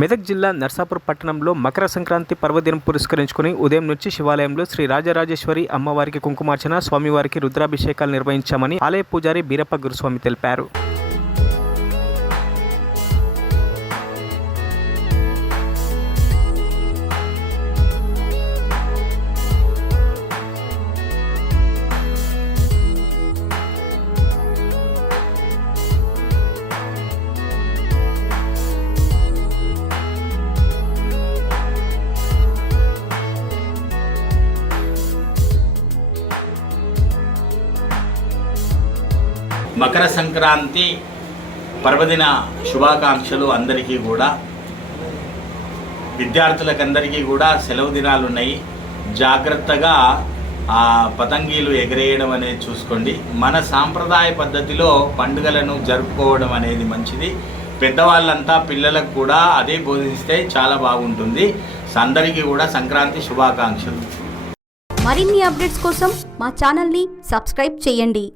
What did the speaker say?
మెదక్ జిల్లా నర్సాపూర్ పట్టణంలో మకర సంక్రాంతి పర్వదినం పురస్కరించుకుని ఉదయం నుంచి శివాలయంలో శ్రీ రాజరాజేశ్వరి అమ్మవారికి కుంకుమార్చన, స్వామివారికి రుద్రాభిషేకాలు నిర్వహించామని ఆలయ పూజారి బీరప్ప గురుస్వామి తెలిపారు. మకర సంక్రాంతి పర్వదిన శుభాకాంక్షలు అందరికీ కూడా. విద్యార్థులకందరికీ కూడా సెలవు దినాలు ఉన్నాయి. జాగ్రత్తగా పతంగీలు ఎగరేయడం అనేది చూసుకోండి. మన సాంప్రదాయ పద్ధతిలో పండుగలను జరుపుకోవడం అనేది మంచిది. పెద్దవాళ్ళంతా పిల్లలకు కూడా అదే బోధిస్తే చాలా బాగుంటుంది. అందరికీ కూడా సంక్రాంతి శుభాకాంక్షలు. మరిన్ని అప్డేట్స్ కోసం మా ఛానల్ని సబ్స్క్రైబ్ చేయండి.